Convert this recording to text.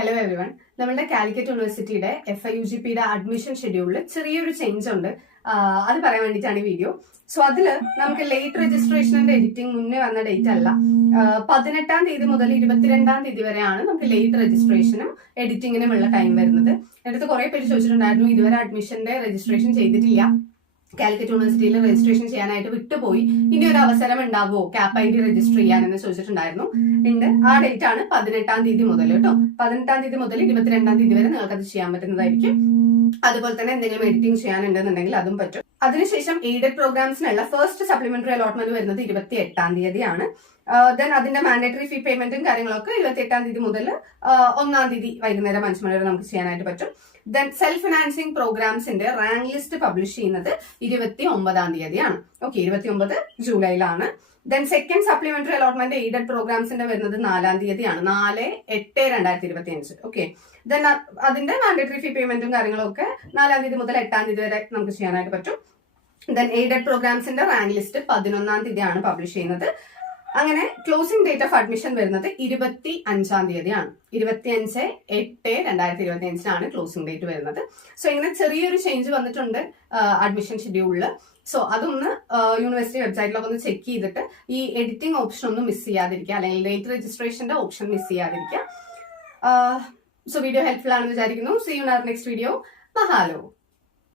Hello everyone. നമ്മുടെ കാലിക്കറ്റ് യൂണിവേഴ്സിറ്റിയുടെ FIUGPയുടെ admission ഷെഡ്യൂളിൽ ചെറിയൊരു ചേഞ്ച് ഉണ്ട്. അത് പറയാൻ വേണ്ടിയിട്ടാണ് ഈ വീഡിയോ. സോ അതില് നമുക്ക് ലേറ്റ് രജിസ്ട്രേഷന്റെ എഡിറ്റിംഗ് മുന്നേ വന്ന ഡേറ്റ് അല്ല, 18-ാം തീയതി മുതൽ 22-ാം തീയതി വരെയാണ് നമുക്ക് ലേറ്റ് രജിസ്ട്രേഷനും എഡിറ്റിംഗിനും ഉള്ള ടൈം വരുന്നത്. എൻ്റെ അടുത്ത് കുറെ പേര് ചോദിച്ചിട്ടുണ്ടായിരുന്നു, ഇതുവരെ അഡ്മിഷന്റെ രജിസ്ട്രേഷൻ ചെയ്തിട്ടില്ല, കാലിക്കറ്റ് യൂണിവേഴ്സിറ്റിയിൽ രജിസ്ട്രേഷൻ ചെയ്യാനായിട്ട് വിട്ടുപോയി, ഇനി ഒരു അവസരം ഉണ്ടാവുമോ CAP ID രജിസ്റ്റർ ചെയ്യാനെന്ന് ചോദിച്ചിട്ടുണ്ടായിരുന്നു. ഉണ്ട്. ആ ഡേറ്റ് ആണ് 18-ാം തീയതി മുതൽ കേട്ടോ. 18-ാം തീയതി മുതൽ 22-ാം തീയതി വരെ നിങ്ങൾക്ക് അത് ചെയ്യാൻ പറ്റുന്നതായിരിക്കും. അതുപോലെ തന്നെ എന്തെങ്കിലും എഡിറ്റിംഗ് ചെയ്യാനുണ്ടെന്നുണ്ടെങ്കിൽ അതും പറ്റും. അതിനുശേഷം എയ്ഡഡ് പ്രോഗ്രാംസിനുള്ള ഫസ്റ്റ് സപ്ലിമെന്ററി അലോട്ട്മെന്റ് വരുന്നത് 28-ാം തീയതിയാണ്. ദെൻ അതിന്റെ മാൻഡേറ്ററി ഫീ പേയ്മെന്റും കാര്യങ്ങളൊക്കെ 28-ാം തീയതി മുതൽ 1-ാം തീയതി വൈകുന്നേരം 5 മണി വരെ നമുക്ക് ചെയ്യാനായിട്ട് പറ്റും. ദെൻ സെൽഫ് ഫിനാൻസിങ് പ്രോഗ്രാംസിന്റെ റാങ്ക് ലിസ്റ്റ് പബ്ലിഷ് ചെയ്യുന്നത് 29-ാം തീയതിയാണ്. ഓക്കെ, 29 ജൂലൈയിലാണ്. Then second supplementary allotment aided പ്രോഗ്രാംസിന്റെ വരുന്നത് 4-ാം തീയതിയാണ്, 4/8/2025. ഓക്കെ, ദെൻ അതിന്റെ മാൻഡേറ്ററി ഫീ പേയ്മെന്റും കാര്യങ്ങളൊക്കെ 4-ാം തീയതി മുതൽ 8-ാം തീയതി വരെ നമുക്ക് ചെയ്യാനായിട്ട് പറ്റും. ദെൻ എയ്ഡഡ് പ്രോഗ്രാംസിന്റെ റാങ്ക് ലിസ്റ്റ് 11-ാം തീയതിയാണ് പബ്ലിഷ് ചെയ്യുന്നത്. അങ്ങനെ ക്ലോസിംഗ് ഡേറ്റ് ഓഫ് അഡ്മിഷൻ വരുന്നത് 25-ാം തീയതിയാണ്. 25/8/2025 ക്ലോസിംഗ് ഡേറ്റ് വരുന്നത്. സോ ഇങ്ങനെ ചെറിയൊരു ചേഞ്ച് വന്നിട്ടുണ്ട് അഡ്മിഷൻ ഷെഡ്യൂളിൽ. സോ അതൊന്ന് യൂണിവേഴ്സിറ്റി വെബ്സൈറ്റിലൊക്കെ ഒന്ന് ചെക്ക് ചെയ്തിട്ട് ഈ എഡിറ്റിംഗ് ഓപ്ഷൻ ഒന്നും മിസ് ചെയ്യാതിരിക്കുക, അല്ലെങ്കിൽ ലേറ്റ് രജിസ്ട്രേഷന്റെ ഓപ്ഷൻ മിസ് ചെയ്യാതിരിക്കുക. സോ വീഡിയോ ഹെൽപ്ഫുൾ ആണെന്ന് വിചാരിക്കുന്നു. See you in our next video. മഹാലോ.